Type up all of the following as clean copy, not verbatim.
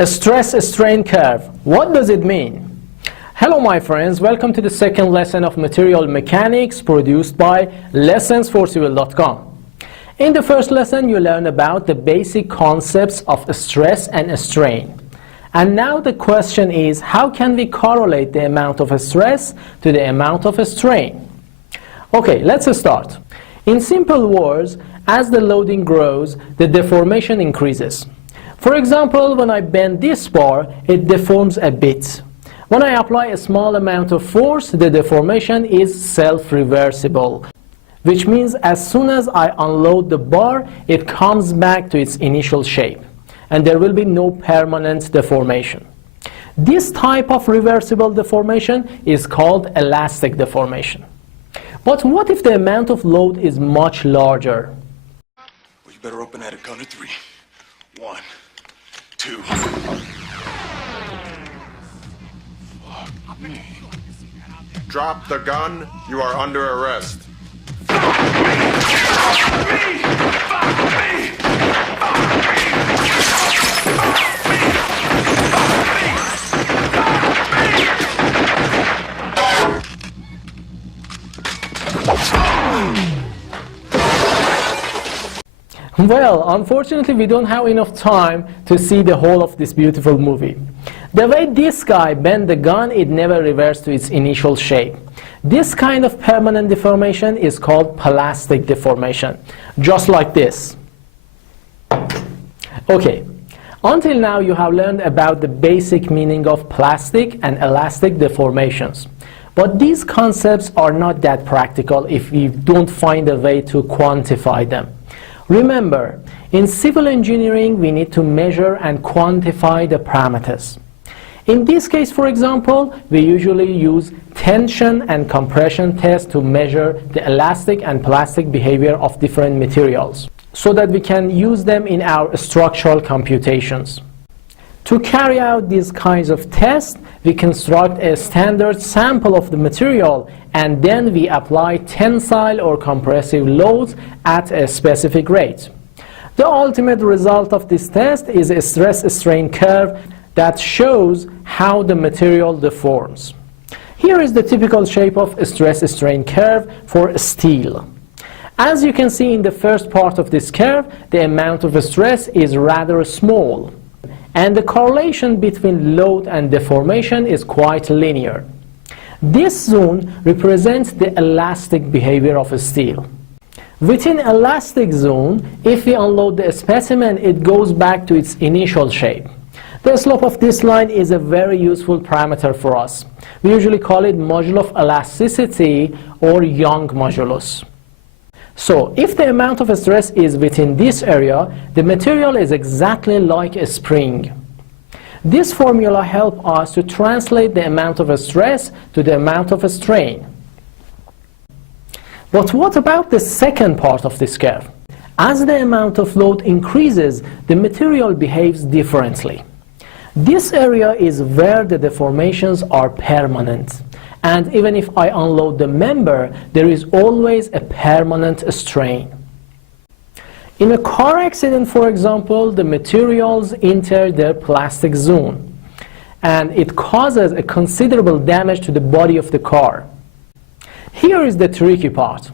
A stress-strain curve. What does it mean? Hello my friends, welcome to the second lesson of material mechanics produced by lessonsforcivil.com. In the first lesson you learned about the basic concepts of stress and strain. And now the question is, how can we correlate the amount of stress to the amount of strain? Okay, let's start. In simple words, as the loading grows, the deformation increases. For example, when I bend this bar, it deforms a bit. When I apply a small amount of force, the deformation is self-reversible, which means as soon as I unload the bar, it comes back to its initial shape, and there will be no permanent deformation. This type of reversible deformation is called elastic deformation. But what if the amount of load is much larger? Well, you better open at a count of 3. 1, 2. Drop the gun. You are under arrest. Well, unfortunately we don't have enough time to see the whole of this beautiful movie. The way this guy bent the gun, it never reversed to its initial shape. This kind of permanent deformation is called plastic deformation, just like this. Okay, until now you have learned about the basic meaning of plastic and elastic deformations. But these concepts are not that practical if we don't find a way to quantify them. Remember, in civil engineering we need to measure and quantify the parameters. In this case, for example, we usually use tension and compression tests to measure the elastic and plastic behavior of different materials, so that we can use them in our structural computations. To carry out these kinds of tests, we construct a standard sample of the material, and then we apply tensile or compressive loads at a specific rate. The ultimate result of this test is a stress-strain curve that shows how the material deforms. Here is the typical shape of a stress-strain curve for steel. As you can see in the first part of this curve, the amount of stress is rather small, and the correlation between load and deformation is quite linear. This zone represents the elastic behavior of steel. Within elastic zone, if we unload the specimen, it goes back to its initial shape. The slope of this line is a very useful parameter for us. We usually call it modulo of elasticity or Young modulus. So, if the amount of stress is within this area, the material is exactly like a spring. This formula helps us to translate the amount of stress to the amount of strain. But what about the second part of this curve? As the amount of load increases, the material behaves differently. This area is where the deformations are permanent. And even if I unload the member, there is always a permanent strain. In a car accident, for example, the materials enter their plastic zone, and it causes a considerable damage to the body of the car. Here is the tricky part.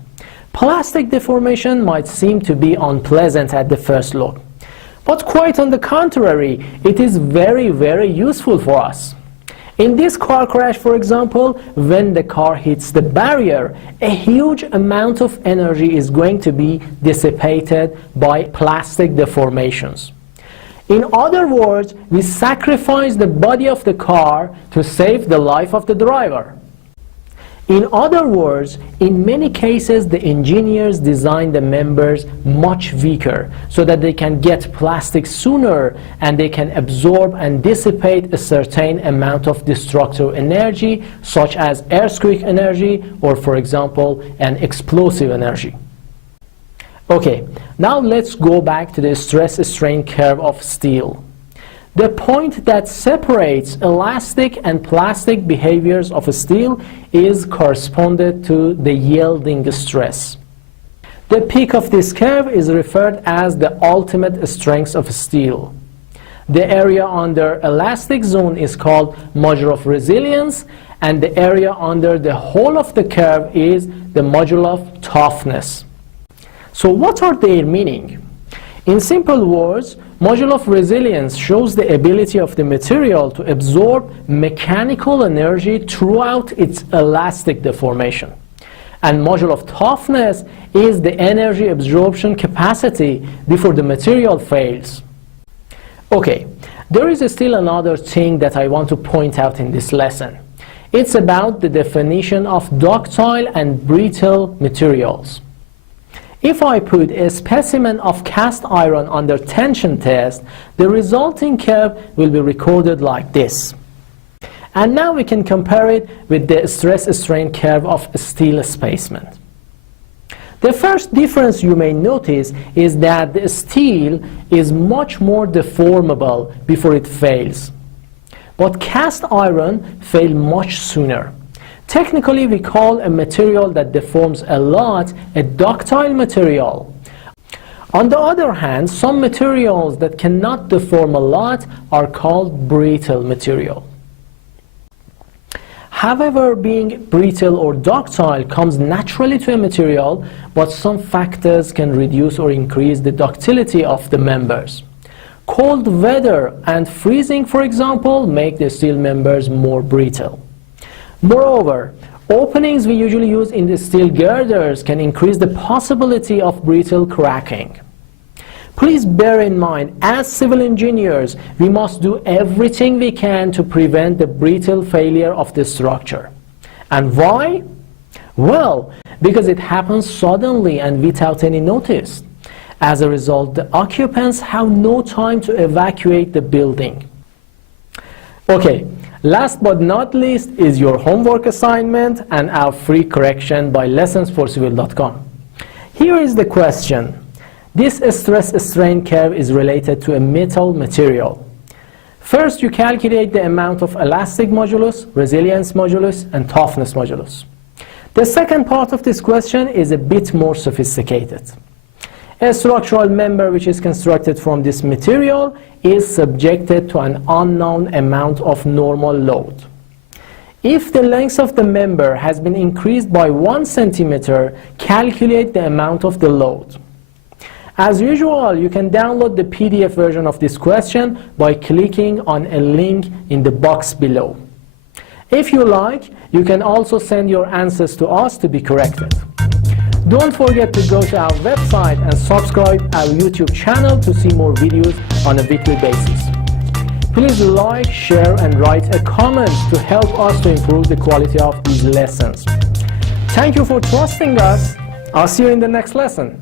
Plastic deformation might seem to be unpleasant at the first look, but quite on the contrary, it is very, very useful for us. In this car crash, for example, when the car hits the barrier, a huge amount of energy is going to be dissipated by plastic deformations. In other words, we sacrifice the body of the car to save the life of the driver. In other words, in many cases, the engineers design the members much weaker so that they can get plastic sooner and they can absorb and dissipate a certain amount of destructive energy, such as earthquake energy or, for example, an explosive energy. Okay, now let's go back to the stress-strain curve of steel. The point that separates elastic and plastic behaviors of steel is corresponded to the yielding stress. The peak of this curve is referred as the ultimate strength of steel. The area under elastic zone is called module of resilience, and the area under the whole of the curve is the module of toughness. So what are their meaning? In simple words, module of resilience shows the ability of the material to absorb mechanical energy throughout its elastic deformation. And module of toughness is the energy absorption capacity before the material fails. Okay, there is still another thing that I want to point out in this lesson. It's about the definition of ductile and brittle materials. If I put a specimen of cast iron under tension test, the resulting curve will be recorded like this. And now we can compare it with the stress-strain curve of a steel specimen. The first difference you may notice is that the steel is much more deformable before it fails. But cast iron fails much sooner. Technically, we call a material that deforms a lot a ductile material. On the other hand, some materials that cannot deform a lot are called brittle material. However, being brittle or ductile comes naturally to a material, but some factors can reduce or increase the ductility of the members. Cold weather and freezing, for example, make the steel members more brittle. Moreover, openings we usually use in the steel girders can increase the possibility of brittle cracking. Please bear in mind, as civil engineers, we must do everything we can to prevent the brittle failure of the structure. And why? Well, because it happens suddenly and without any notice. As a result, the occupants have no time to evacuate the building. Okay, last but not least is your homework assignment and our free correction by lessonsforcivil.com. Here is the question. This stress-strain curve is related to a metal material. First, you calculate the amount of elastic modulus, resilience modulus, and toughness modulus. The second part of this question is a bit more sophisticated. A structural member which is constructed from this material is subjected to an unknown amount of normal load. If the length of the member has been increased by 1 centimeter, calculate the amount of the load. As usual, you can download the PDF version of this question by clicking on a link in the box below. If you like, you can also send your answers to us to be corrected. Don't forget to go to our website and subscribe our YouTube channel to see more videos on a weekly basis. Please like, share, and write a comment to help us to improve the quality of these lessons. Thank you for trusting us. I'll see you in the next lesson.